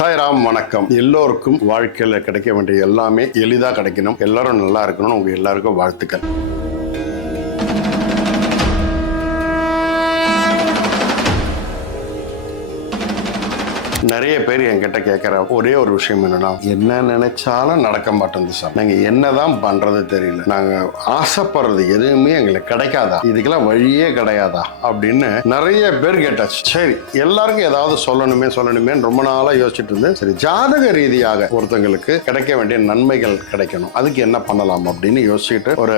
சாய்ராம் வணக்கம். எல்லோருக்கும் வாழ்க்கையில் கிடைக்க வேண்டிய எல்லாமே எளிதாக கிடைக்கணும். எல்லாரும் நல்லா இருக்கணும்னு உங்கள் எல்லாருக்கும் வாழ்த்துக்கள். நிறைய பேர் என்கிட்ட கேட்குற ஒரே ஒரு விஷயம் என்னன்னா என்ன நினைச்சாலும் நடக்க மாட்டேங்குது சார். நாங்க என்னதான் பண்றது தெரியல. நாங்க ஆசைப்படுறது எதுவுமே எங்களுக்கு கிடைக்காதா? இதுக்கெல்லாம் வழியே கிடையாதா? அப்படின்னு நிறைய பேர் கேட்டாச்சு. சரி எல்லாருக்கும் ஏதாவது சொல்லணுமே சொல்லணுமே ரொம்ப நாளா யோசிச்சுட்டு இருந்தேன். சரி ஜாதக ரீதியாக ஒருத்தங்களுக்கு கிடைக்க வேண்டிய நன்மைகள் கிடைக்கணும். அதுக்கு என்ன பண்ணலாம் அப்படின்னு யோசிச்சுட்டு ஒரு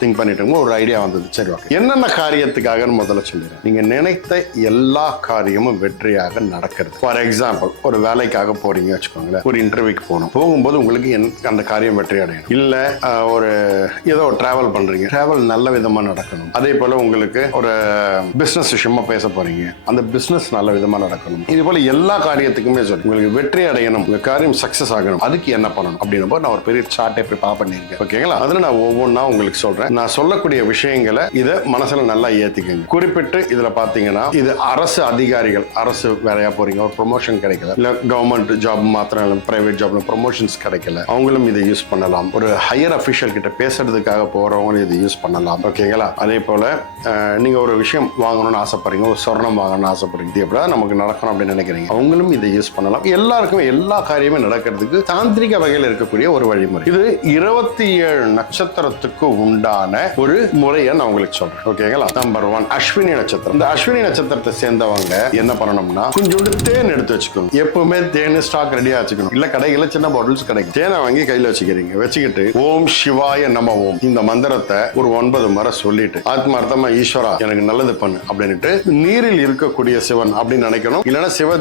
திங்க் பண்ணிட்டு ஒரு ஐடியா வந்தது. சரி ஓகே என்னென்ன காரியத்துக்காகன்னு முதல்ல சொல்லிடுறேன். நீங்க நினைத்த எல்லா காரியமும் வெற்றியாக நடக்கிறது. ஃபார் எக்ஸாம்பிள் ஒரு வேலைக்காக போறீங்க வச்சுக்கோங்களேன். ஒரு இன்டர்வியூக்கு போகணும். போகும்போது உங்களுக்கு என்- அந்த காரியம் வெற்றி அடையணும். இல்ல ஒரு ஏதோ டிராவல் பண்றீங்க. டிராவல் நல்ல விதமா நடக்கணும். அதே போல உங்களுக்கு ஒரு பிசினஸ் விஷயமா பேச போறீங்க. அந்த பிசினஸ் நல்ல விதமா நடக்கணும். இது போல எல்லா காரியத்துக்குமே சொல்லி. உங்களுக்கு வெற்றி அடையணும். உங்க காரியம் சக்சஸ் ஆகணும். அதுக்கு என்ன பண்ணணும்? அப்படின்னும் போது நான் ஒரு பெரிய சார்ட்டை ப்ரிப்பேர் பண்ணியிருக்கேன் ஓகேங்களா அதில் நான் ஒவ்வொன்றா உங்களுக்கு சொல்றேன். நான் சொல்லக்கூடிய விஷயங்களை இதை மனசுல நல்லா ஏத்திக்கங்க. குறிப்பிட்டு இதுல பாத்தீங்கன்னா இது அரசு அதிகாரிகள் அரசு வேலையா போறீங்க ஒரு ப்ரொமோஷன் கிடைக்கல. இல்ல கவர்மெண்ட் ஜாப் மாத்திரம் இல்ல பிரைவேட் ஜாப்ல ப்ரொமோஷன்ஸ் கிடைக்கல. அவங்களும் இதை யூஸ் பண்ணலாம். ஒரு ஹையர் அஃபிஷியல் கிட்ட பேசுறதுக்காக போறவங்களும் இதை யூஸ் பண்ணலாம். ஓகேங்களா அதே போல நீங்கள் நீங்க ஒரு விஷயம் வாங்கணும்னு ஆசைப்படுறீங்க ஒரு சொர்ணம் வாங்கணும்னு ஆசைப்படுறீங்க இது நமக்கு நடக்கணும் அப்படின்னு நினைக்கிறீங்க? அவங்களும் இதை யூஸ் பண்ணலாம். எல்லாருக்கும் எல்லா காரியமும் நடக்கிறதுக்கு தாந்திரிக வகையில் இருக்கக்கூடிய ஒரு வழிமுறை. இது இருபத்தி ஏழு நட்சத்திரத்துக்கு உண்டான ஒரு முறையை நான் உங்களுக்கு சொல்றேன். ஓகேங்களா நம்பர் ஒன் அஸ்வினி நட்சத்திரம். இந்த அஸ்வினி நட்சத்திரத்தை சேர்ந்தவங்க என்ன பண்ணணும்னா கொஞ்சோண்டு தேன் எடுத்து வச்சுக்கணும். எப்பவுமே தேன் ஸ்டாக் ரெடியா வச்சுக்கணும். இல்ல கடைகள்ல சின்ன பாட்டில்ஸ் கிடைக்கும். தேனை வாங்கி கையில வச்சுக்கிறீங்க. வச்சுக்கிட்டு ஓம் சிவாய நம ஓம். இந்த மந்திரத்தை ஒரு ஒன்பது முறை சொல்லிட்டு ஆத்மார்த்தமா ஈஸ்வரா எனக்கு நல்லது பண்ணு அப்படின்னுட்டு நீரில் இருக்கக்கூடிய சிவன் அப்படின்னு நினைக்கணும். இல்லைன்னா சிவ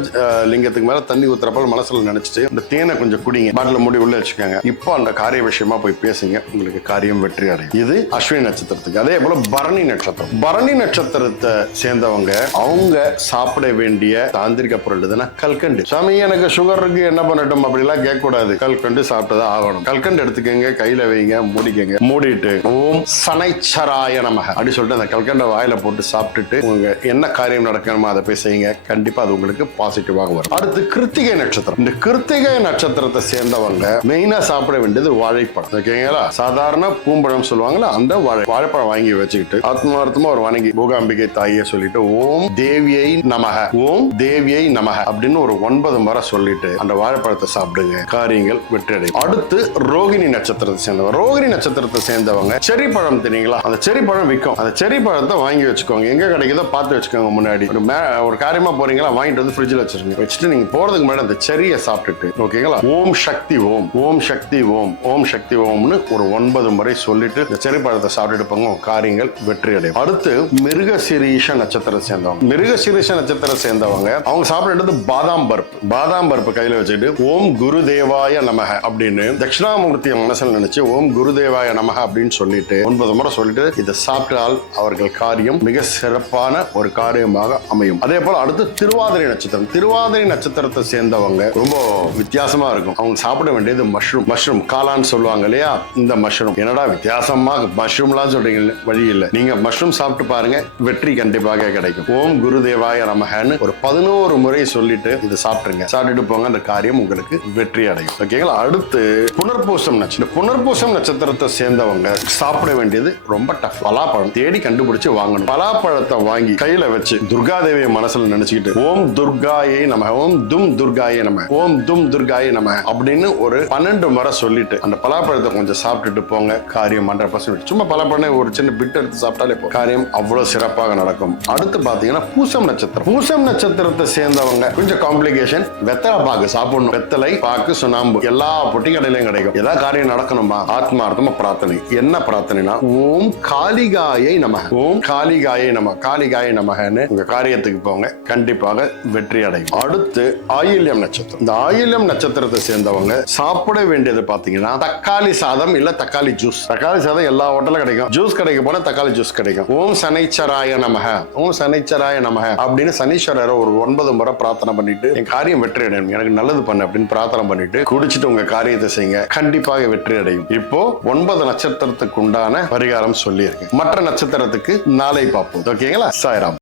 லிங்கத்துக்கு மேல தண்ணி ஊத்துறப்ப மனசுல நினைச்சிட்டு இந்த தேனை கொஞ்சம் குடிங்க. பாட்டில் மூடி உள்ள வச்சுக்கோங்க. இப்போ அந்த காரிய விஷயமா போய் பேசுங்க. உங்களுக்கு காரியம் வெற்றி அடையும். இது அஸ்வினி நட்சத்திரத்துக்கு. அதே போல பரணி நட்சத்திரம். பரணி நட்சத்திரத்தை சேர்ந்தவங்க அவங்க சாப்பிட வேண்டிய தாந்திரிக பொருள் சாப்பிட்டதுன்னா கல்கண்டு. சாமி எனக்கு சுகர் இருக்கு என்ன பண்ணட்டும் அப்படிலாம் கேட்க கூடாது கல்கண்டு சாப்பிட்டதா ஆகணும். கல்கண்டு எடுத்துக்கங்க கையில வைங்க மூடிக்கங்க. மூடிட்டு ஓம் சனைச்சராய நமக. அப்படி சொல்லிட்டு அந்த கல்கண்டை வாயில போட்டு சாப்பிட்டுட்டு உங்க என்ன காரியம் நடக்கணுமோ அதை போய் செய்யுங்க. கண்டிப்பா அது உங்களுக்கு பாசிட்டிவாக வரும். அடுத்து கிருத்திகை நட்சத்திரம். இந்த கிருத்திகை நட்சத்திரத்தை சேர்ந்தவங்க மெயினா சாப்பிட வேண்டியது வாழைப்பழம். ஓகேங்களா? சாதாரண பூம்பழம் சொல்லுவாங்கல்ல அந்த வாழை வாழைப்பழம் வாங்கி வச்சுக்கிட்டு ஆத்மார்த்தமா ஒரு வணங்கி பூகாம்பிகை தாயை சொல்லிட்டு ஓம் தேவியை நமக. ஓம் தேவியை நமக. அப்படின்னு ஒரு ஒன்பது முறை சொல்லிட்டு அந்த வாழைப்பழத்தை சாப்பிடுங்க. காரியங்கள் வெற்றி அடையும் அடுத்து ரோகிணி நட்சத்திரத்தை சேர்ந்தவங்க. ரோகிணி நட்சத்திரத்தை சேர்ந்தவங்க செரி பழம் தெரியுங்களா? அந்த செரி பழம் விற்கும். அந்த செரி பழத்தை வாங்கி வச்சுக்கோங்க. எங்க கிடைக்குதோ பார்த்து வச்சுக்கோங்க முன்னாடி. ஒரு மே- ஒரு காரியமா போறீங்களா? வாங்கிட்டு வந்து ஃப்ரிட்ஜில் வச்சிருங்க. வச்சுட்டு நீங்க போறதுக்கு முன்னாடி அந்த செரியை சாப்பிட்டுட்டு ஓகேங்களா? ஓம் சக்தி ஓம். ஓம் சக்தி ஓம். ஓம் சக்தி ஓம்னு ஒரு ஒன்பது முறை சொல்லிட்டு இந்த செரி பழத்தை சாப்பிட்டுட்டு போங்க. காரியங்கள் வெற்றி அடையும் அடுத்து மிருக சிரீஷ நட்சத்திரம் சேர்ந்தவங்க. மிருக சிரீஷ நட்சத்திரம் சேர்ந்தவங்க அவங்க சாப்பிடுறது பாதாம் பருப்பு. பாதாம் பருப்பு கையில வச்சுட்டு ஓம் குரு தேவாய நமக அப்படின்னு தட்சிணாமூர்த்தியை மனசில் நினைச்சு ஓம் குரு தேவாய நமக அப்படின்னு சொல்லிட்டு ஒன்பது முறை சொல்லிட்டு இதை சாப்பிட்டால் அவர்கள் காரியம் மிக சிறப்பான ஒரு காரியமாக அமையும். அதே போல அடுத்து திருவாதிரை நட்சத்திரம். திருவாதிரை நட்சத்திரத்தை சேர்ந்தவங்க ரொம்ப வித்தியாசமா இருக்கும். அவங்க சாப்பிட வேண்டியது மஷ்ரூம் மஷ்ரூம் காளான் சொல்லுவாங்க இல்லையா? இந்த மஷ்ரூம் என்னடா வித்தியாசமா மஷ்ரூம்லாம் சொல்றீங்க? வழி இல்லை. நீங்க மஷ்ரூம் சாப்பிட்டு பாருங்க வெற்றி கண்டிப்பாக கிடைக்கும். ஓம் குருதேவாய நமகன்னு ஒரு பதினோரு முறை சொல்லிட்டு இது சாப்பிட்டுருங்க. சாப்பிட்டுட்டு போங்க அந்த காரியம் உங்களுக்கு வெற்றி அடையும். ஓகேங்களா அடுத்து புனர்பூசம் நட்சத்திரம் புனர்பூசம் நட்சத்திரத்தை சேர்ந்தவங்க சாப்பிட வேண்டியது ரொம்ப டஃப் பலாப்பழம் தேடி கண்டுபிடிச்சு வாங்கணும். பலாப்பழத்தை வாங்கி கையில வச்சு துர்காதேவியை மனசுல நினைச்சுக்கிட்டு ஓம் துர்காயை நம ஓம் தும் துர்காயை நம ஓம் தும் துர்காயை நம அப்படின்னு ஒரு பன்னெண்டு முறை சொல்லிட்டு அந்த பலாப்பழத்தை கொஞ்சம் சாப்பிட்டுட்டு போங்க. காரியம் ஹண்ட்ரட் பர்சன்ட் சும்மா பலாப்பழம் ஒரு சின்ன பிட் எடுத்து சாப்பிட்டாலே போதும். காரியம் அவ்வளவு சிறப்பாக நடக்கும். அடுத்து பாத்தீங்கன்னா பூசம் நட்சத்திரம். பூசம் நட்சத்திரத்தை சேர்ந்தவங்க கொஞ்சம் காம்ப்ளிகேஷன் வெத்தலை பாக்கு சாப்பிடணும். வெத்தலை பாக்கு சுண்ணாம்பு எல்லா பொட்டி கடையிலையும் கிடைக்கும். ஏதாவது காரியம் நடக்கணுமா? ஆத்மார்த்தமா பிரார்த்தனை. என்ன பிரார்த்தனைனா ஓம் காளிகாயை நம ஓம் காளிகாயை நம காளிகாயை நமகன்னு உங்க காரியத்துக்கு போங்க. கண்டிப்பாக வெற்றி அடையும். அடுத்து ஆயில்யம் நட்சத்திரம். இந்த ஆயில்யம் நட்சத்திரத்தை சேர்ந்தவங்க சாப்பிட வேண்டியது பாத்தீங்கன்னா தக்காளி சாதம் இல்ல தக்காளி ஜூஸ் தக்காளி சாதம் எல்லா ஹோட்டலும் கிடைக்கும். ஜூஸ் கடைக்கு போனா தக்காளி ஜூஸ் கிடைக்கும். ஓம் சனைச்சராய நமக. ஓம் சனைச்சராய நமக அப்படின்னு சனீஸ்வரரை ஒரு ஒன்பது முறை பிரார்த்தனை பண்ணிட்டு என் காரியம் வெற்றி அடையும் எனக்கு நல்லது பண்ணு அப்படின்னு பிரார்த்தனை பண்ணிட்டு குடிச்சிட்டு உங்க காரியத்தை செய்யுங்க. கண்டிப்பாக வெற்றி அடையும். இப்போ ஒன்பது நட்சத்திரத்துக்கு உண்டான பரிகாரம் சொல்லியிருக்கேன். மற்ற நட்சத்திரத்துக்கு நாளை பார்ப்போம். ஓகேங்களா? சாய்ராம்.